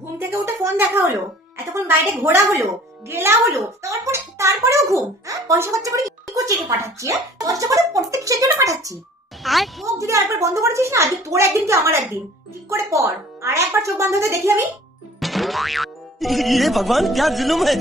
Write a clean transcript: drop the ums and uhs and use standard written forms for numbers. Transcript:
ঘুম থেকে উঠে ফোন দেখা হলো, এতক্ষণ বাইরে ঘোরা হলো, গেলা হলো, তারপরেও ঘুম। পয়সা খরচা করে কি করছিস? পাঠাচ্ছি পয়সা করে প্রত্যেক জন্য পাঠাচ্ছি। আর চোখ যদি আরেকবার বন্ধ করেছিস না, আজকে তোর একদিন কি আমার একদিন, ঠিক করে পড়। আর একবার চোখ বন্ধ হতে দেখি আমি। ये भगवान क्या जुलुम है।